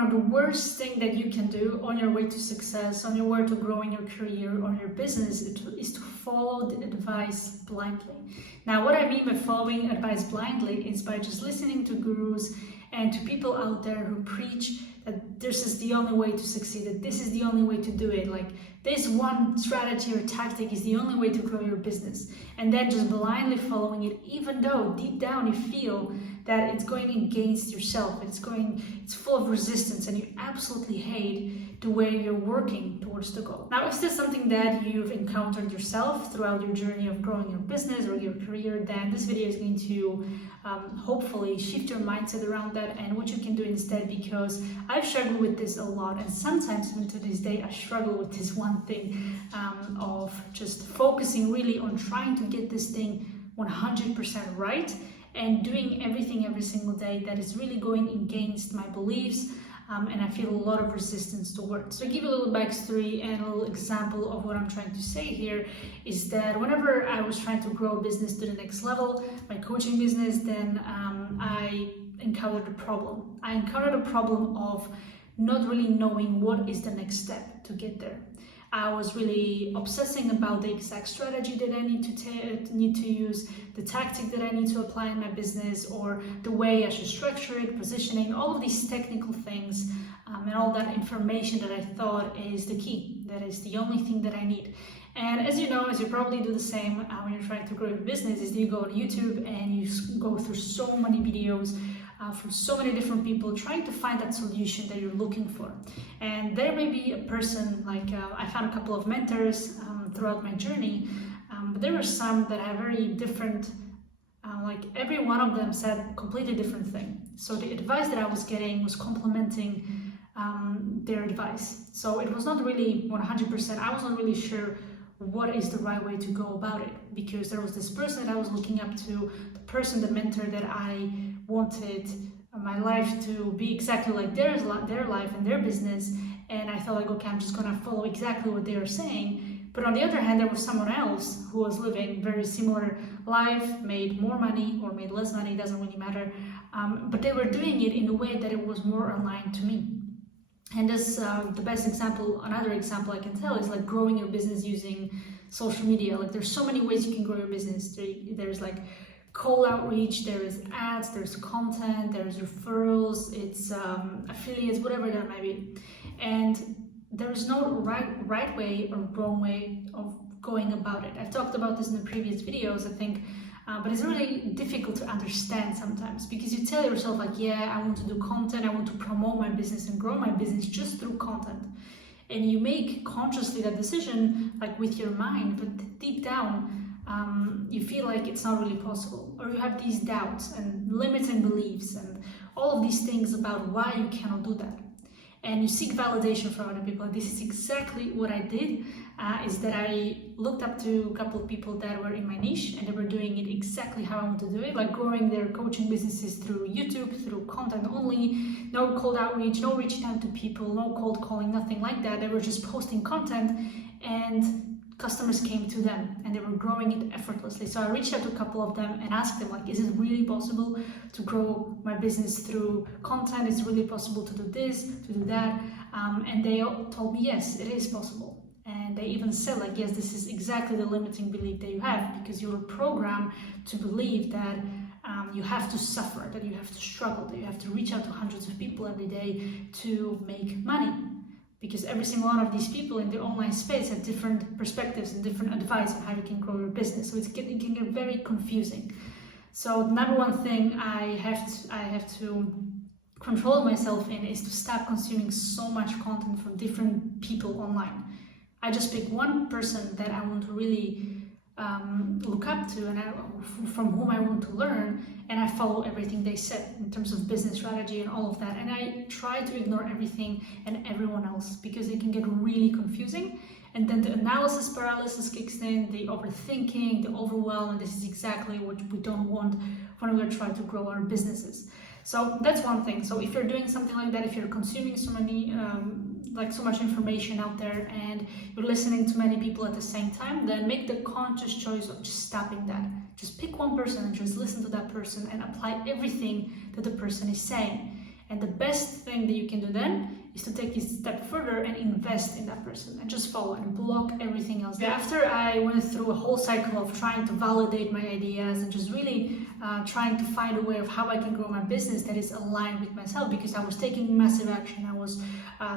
one of the worst things that you can do on your way to success, on your way to growing your career or your business, is to follow the advice blindly. Now, what I mean by following advice blindly is by just listening to gurus and to people out there who preach that this is the only way to succeed, that this is the only way to do it, like this one strategy or tactic is the only way to grow your business, and then just blindly following it, even though deep down you feel that it's going against yourself, it's full of resistance, and you absolutely hate the way you're working towards the goal. Now, if this is something that you've encountered yourself throughout your journey of growing your business or your career, then this video is going to hopefully shift your mindset around that and what you can do instead, because I've struggled with this a lot, and sometimes even to this day I struggle with this one thing of just focusing really on trying to get this thing 100% right and doing everything every single day that is really going against my beliefs, and I feel a lot of resistance towards. So to give you a little backstory and a little example of what I'm trying to say here is that whenever I was trying to grow a business to the next level, my coaching business, then I encountered a problem. I encountered a problem of not really knowing what is the next step to get there. I was really obsessing about the exact strategy that I need to use, the tactic that I need to apply in my business, or the way I should structure it, positioning, all of these technical things, and all that information that I thought is the key, that is the only thing that I need. And as you know, as you probably do the same when you're trying to grow your business, is you go on YouTube and you go through so many videos from so many different people trying to find that solution that you're looking for. And there may be a person, like I found a couple of mentors throughout my journey, but there were some that have very different, like every one of them said a completely different thing. So the advice that I was getting was complementing their advice. So it was not really 100%, I was not really sure what is the right way to go about it, because there was this person that I was looking up to, the person, the mentor that I wanted my life to be exactly like their life and their business, and I felt like, okay, I'm just gonna follow exactly what they are saying. But on the other hand, there was someone else who was living very similar life, made more money or made less money, doesn't really matter, but they were doing it in a way that it was more aligned to me. And this, the best example, another example I can tell is like growing your business using social media. Like there's so many ways you can grow your business. There's like cold outreach, there is ads, there's content, there's referrals, it's affiliates, whatever that might be. And there is no right way or wrong way of going about it. I've talked about this in the previous videos, I think, but it's really difficult to understand sometimes, because you tell yourself like, yeah, I want to do content, I want to promote my business and grow my business just through content. And you make consciously that decision like with your mind, but deep down, you feel like it's not really possible, or you have these doubts and limiting beliefs and all of these things about why you cannot do that. And you seek validation from other people. And this is exactly what I did, is that I looked up to a couple of people that were in my niche and they were doing it exactly how I want to do it, like growing their coaching businesses through YouTube, through content only, no cold outreach, no reaching out to people, no cold calling, nothing like that. They were just posting content and customers came to them and they were growing it effortlessly. So I reached out to a couple of them and asked them, like, is it really possible to grow my business through content? It's really possible to do this, to do that. And they all told me, yes, it is possible. And they even said, like, yes, this is exactly the limiting belief that you have, because you're programmed to believe that you have to suffer, that you have to struggle, that you have to reach out to hundreds of people every day to make money. Because every single one of these people in the online space have different perspectives and different advice on how you can grow your business. So it can get very confusing. So the number one thing I have to control myself in is to stop consuming so much content from different people online. I just pick one person that I want to really look up to and from whom I want to learn, and I follow everything they said in terms of business strategy and all of that, and I try to ignore everything and everyone else, because it can get really confusing, and then the analysis paralysis kicks in, the overthinking, the overwhelm, and this is exactly what we don't want when we're trying to grow our businesses. So that's one thing. So if you're doing something like that, if you're consuming so many so much information out there and you're listening to many people at the same time, then make the conscious choice of just stopping that. Just pick one person and just listen to that person and apply everything that the person is saying. And the best thing that you can do then is to take it a step further and invest in that person and just follow and block everything else. After I went through a whole cycle of trying to validate my ideas and just really trying to find a way of how I can grow my business that is aligned with myself, because I was taking massive action. I was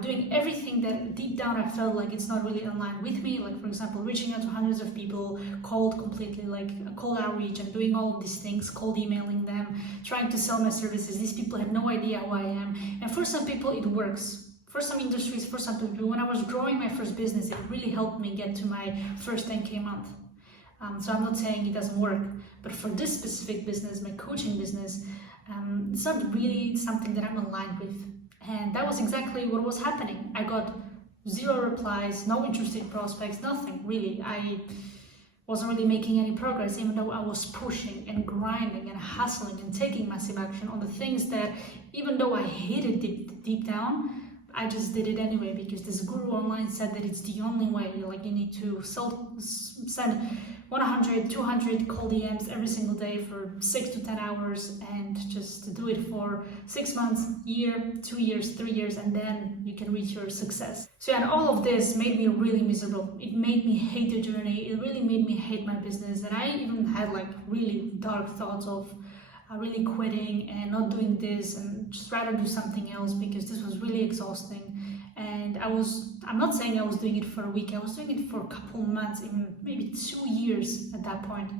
doing everything that deep down I felt like it's not really aligned with me. Like, for example, reaching out to hundreds of people, cold completely, like cold outreach, and doing all of these things, cold emailing them, trying to sell my services. These people had no idea who I am. And for some people, it works. For some industries, for some people, when I was growing my first business, it really helped me get to my first 10K month. So I'm not saying it doesn't work, but for this specific business, my coaching business, it's not really something that I'm aligned with. And that was exactly what was happening. I got 0 replies, no interested prospects, nothing really. I wasn't really making any progress, even though I was pushing and grinding and hustling and taking massive action on the things that, even though I hated deep down, I just did it anyway, because this guru online said that it's the only way. Like, you need to send 100, 200 cold DMs every single day for 6 to 10 hours, and just do it for 6 months, year, 2 years, 3 years, and then you can reach your success. So yeah, and all of this made me really miserable. It made me hate the journey. It really made me hate my business. And I even had like really dark thoughts of really quitting and not doing this and just rather do something else, because this was really exhausting. And I'm not saying I was doing it for a week, I was doing it for a couple months, even maybe 2 years at that point,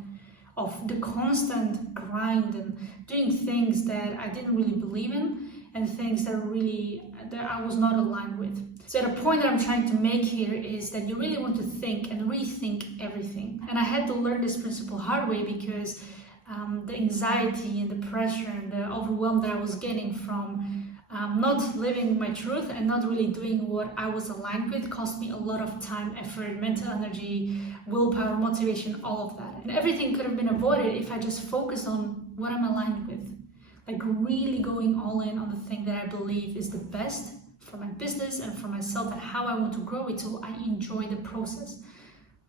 of the constant grind and doing things that I didn't really believe in and things that I was not aligned with. So the point that I'm trying to make here is that you really want to think and rethink everything. And I had to learn this principle hard way, because the anxiety and the pressure and the overwhelm that I was getting from not living my truth and not really doing what I was aligned with cost me a lot of time, effort, mental energy, willpower, motivation, all of that. And everything could have been avoided if I just focused on what I'm aligned with. Like, really going all in on the thing that I believe is the best for my business and for myself, and how I want to grow it so I enjoy the process.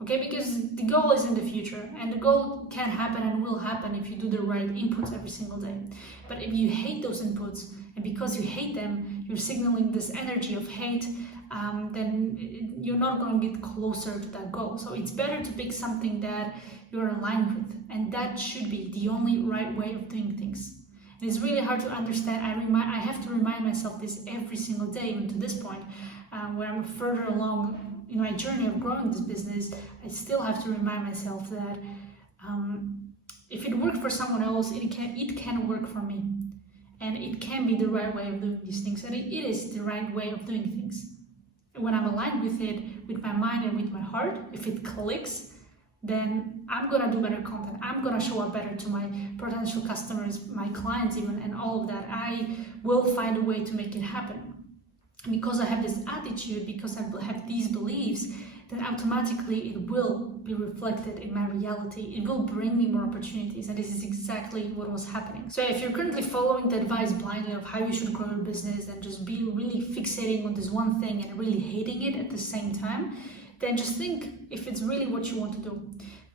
Okay, because the goal is in the future, and the goal can happen and will happen if you do the right inputs every single day. But if you hate those inputs, and because you hate them, you're signaling this energy of hate, then you're not going to get closer to that goal. So it's better to pick something that you're aligned with, and that should be the only right way of doing things. And it's really hard to understand. I have to remind myself this every single day, even to this point, where I'm further along in my journey of growing this business. I still have to remind myself that if it worked for someone else, it can work for me, and it can be the right way of doing these things, and it is the right way of doing things. When I'm aligned with it, with my mind and with my heart, if it clicks, then I'm gonna do better content. I'm gonna show up better to my potential customers, my clients even, and all of that. I will find a way to make it happen. Because I have this attitude, because I have these beliefs, then automatically it will be reflected in my reality. It will bring me more opportunities, and this is exactly what was happening. So if you're currently following the advice blindly of how you should grow your business and just be really fixating on this one thing and really hating it at the same time, then just think if it's really what you want to do.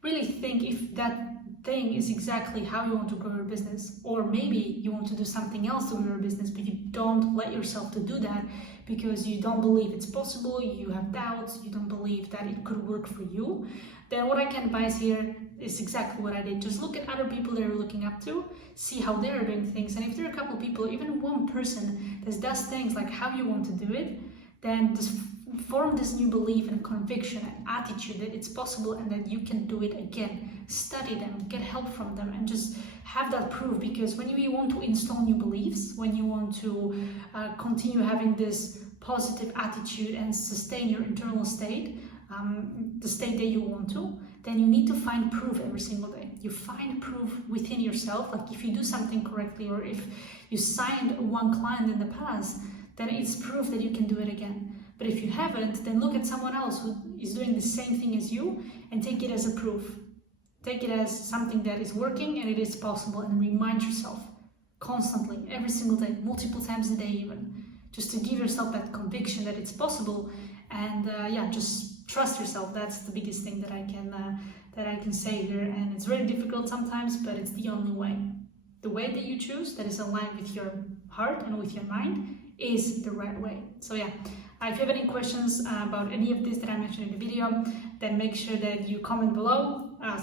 Really think if that thing is exactly how you want to grow your business, or maybe you want to do something else to grow your business, but you don't let yourself to do that because you don't believe it's possible, you have doubts, you don't believe that it could work for you. Then what I can advise here is exactly what I did. Just look at other people that you're looking up to, see how they're doing things, and if there are a couple of people, even one person that does things like how you want to do it, then just form this new belief and conviction and attitude that it's possible and that you can do it again. Study them, get help from them, and just have that proof. Because when you want to install new beliefs, when you want to continue having this positive attitude and sustain your internal state, the state that you want to, then you need to find proof every single day. You find proof within yourself, like if you do something correctly, or if you signed one client in the past, then it's proof that you can do it again. But if you haven't, then look at someone else who is doing the same thing as you and take it as a proof. Take it as something that is working and it is possible, and remind yourself constantly, every single day, multiple times a day even, just to give yourself that conviction that it's possible. And just trust yourself. That's the biggest thing that I can say here. And it's very difficult sometimes, but it's the only way. The way that you choose that is aligned with your heart and with your mind is the right way. So yeah, if you have any questions about any of this that I mentioned in the video, then make sure that you comment below,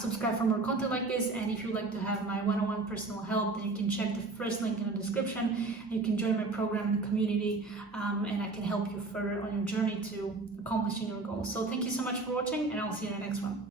subscribe for more content like this, and if you'd like to have my one-on-one personal help, then you can check the first link in the description. You can join my program in the community, and I can help you further on your journey to accomplishing your goals. So thank you so much for watching, and I'll see you in the next one.